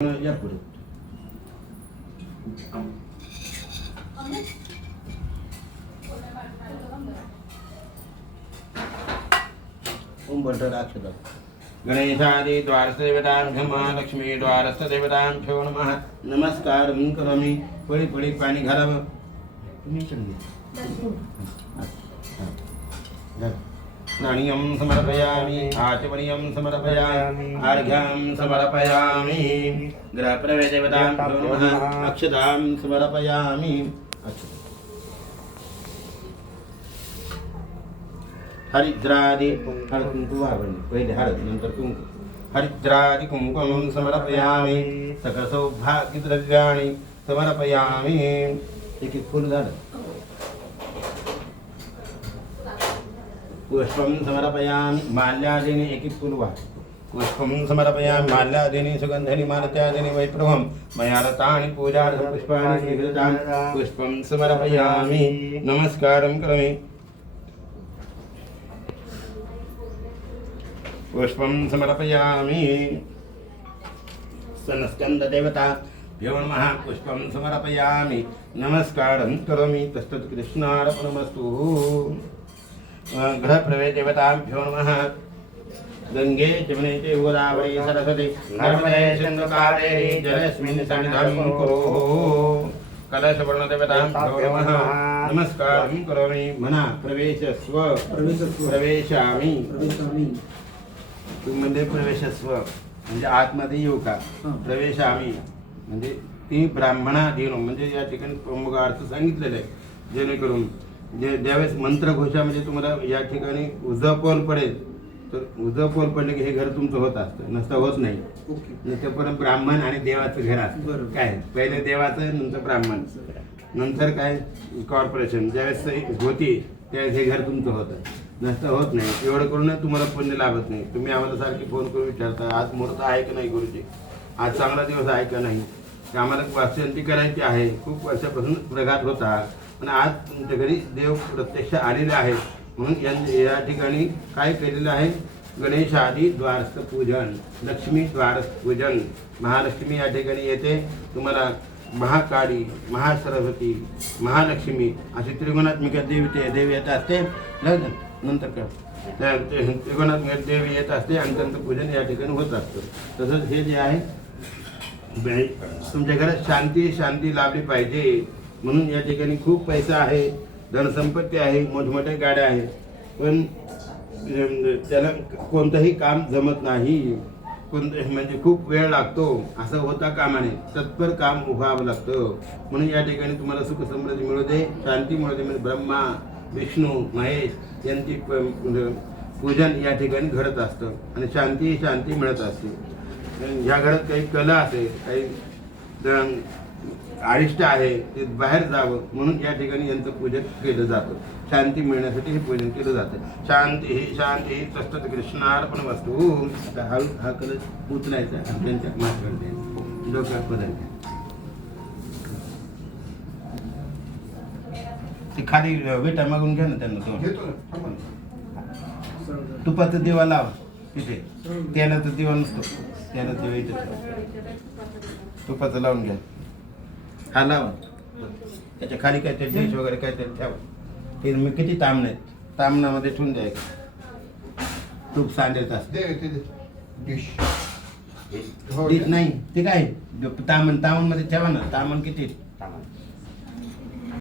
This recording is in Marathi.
या पुढे ओम बटर अक्षता गणेशादि द्वारस्थदेवताभ्यो नमः लक्ष्मी द्वारस्थदेवताभ्यो नमः नमस्कार करोमि पळी पळी पाणी घालावं तुम्ही नाणीयं समर्पयामि आचमनीयं समर्पयामि अर्घ्यं समर्पयामि गृहप्रवेशदेवताभ्यो नमः अक्षतां समर्पयामि हरिद्रादि कुंकु पहिले हळद नंतर कुंकु हरिद्रादि कुंकुमं समर्पयामि सकल सौभाग्यद्रव्याणि समर्पयामि एक एक फूल झालं पुष्पं समर्पयामि माल्यादीनि एक एक फूल वाह पुष्पं समर्पयामि माल्यादीनि सुगंधनि मालत्यादीनि वैप्रवं मया रतानि पूजार्थं पुष्पाणि स्वीकृतानि पुष्पं समर्पयामि नमस्कारं करोमि पुष्पं समर्पयामि स्तनस्कन्ददेवताभ्यो नमः पुष्पं समर्पयामि नमस्कारं करोमि तस्तत् कृष्णार्पणमस्तु गृहप्रवेशदेवताभ्यो नमः गंगे जमुने च गोदावरी सरस्वती नर्मदे सिन्धु कावेरी जलेऽस्मिन् सन्निधिं कुरु कलशवर्णदेवताभ्यो नमः नमस्कारं करोमि मना प्रवेशस्व प्रवेशामि म्हणजे प्रवेशस्व म्हणजे आतमध्ये येऊ का प्रवेशामि म्हणजे ती ब्राह्मणाधीन म्हणजे या ठिकाणी प्रमुख अर्थ सांगितलेला आहे जेणेकरून ज्यावेळेस मंत्रघोषामध्ये तुम्हाला या ठिकाणी उजपोल पडेल तर उजपोल पडले की हे घर तुमचं होत असतं नसतं होत नाही नंतर परत ब्राह्मण आणि देवाचं घर असतं काय पहिले देवाचं नंतर ब्राह्मण नंतर काय कॉर्पोरेशन ज्यावेळेस होती त्यावेळेस हे घर तुमचं होतं नसतं होत नाही एवढं करून तुम्हाला पुण्य लाभत नाही तुम्ही आम्हाला सारखे फोन करून विचारता आज मुहूर्त आहे का नाही गुरुजी आज चांगला दिवस आहे का नाही आम्हाला वास्तुशांती करायची आहे खूप वर्षापासून प्रघात होता पण आज तुमच्या घरी देव प्रत्यक्ष आलेले आहेत म्हणून या ठिकाणी काय केलेलं आहे गणेशादि द्वारस्थ पूजन लक्ष्मी द्वारस्थ पूजन महालक्ष्मी या ठिकाणी येते तुम्हाला महाकाली महासरस्वती महालक्ष्मी अशी त्रिगुणात्मिका देवी येत असते नंतर का त्रिगुणात्मिक देवी येत असते आणि त्यांचं पूजन या ठिकाणी होत असतं तसंच हे जे आहे तुमच्या घरात शांती लाभली पाहिजे म्हणून या ठिकाणी खूप पैसा आहे धनसंपत्ती आहे मोठमोठ्या गाड्या आहेत पण त्याला कोणतंही काम जमत नाही म्हणजे खूप वेळ लागतो असं होता कामा नये तत्पर काम उभावं लागतं म्हणून या ठिकाणी तुम्हाला सुख समृद्धी मिळू दे शांती मिळू दे म्हणजे ब्रह्मा विष्णू महेश यांची पूजन या ठिकाणी घडत असतं आणि शांती मिळत असते ह्या घरात काही कला असेल काही अरिष्ट आहे ते बाहेर जावं म्हणून या ठिकाणी यांचं पूजन केलं जातं शांती मिळण्यासाठी हे पूजन केलं जातं शांती तस्तत कृष्णार्पण वस्तू आता हा कलश उचलायचा आणि त्यांच्या माथ्यावर डोक्यात बदलते ते खाली विटा मागून घ्या ना त्यांना तुपाचा दिवा लाव तिथे तेलाचा दिवा नसतो तेलाचा दिवा इथे तुपाचं लावून घ्या हा लावा त्याच्या खाली काहीतरी डिश वगैरे काहीतरी ठेवा ते मी किती तामणामध्ये ठेवून द्यायचं तूप सांडेल डिश नाही ते काय तामण मध्ये ठेवा ना तामण किती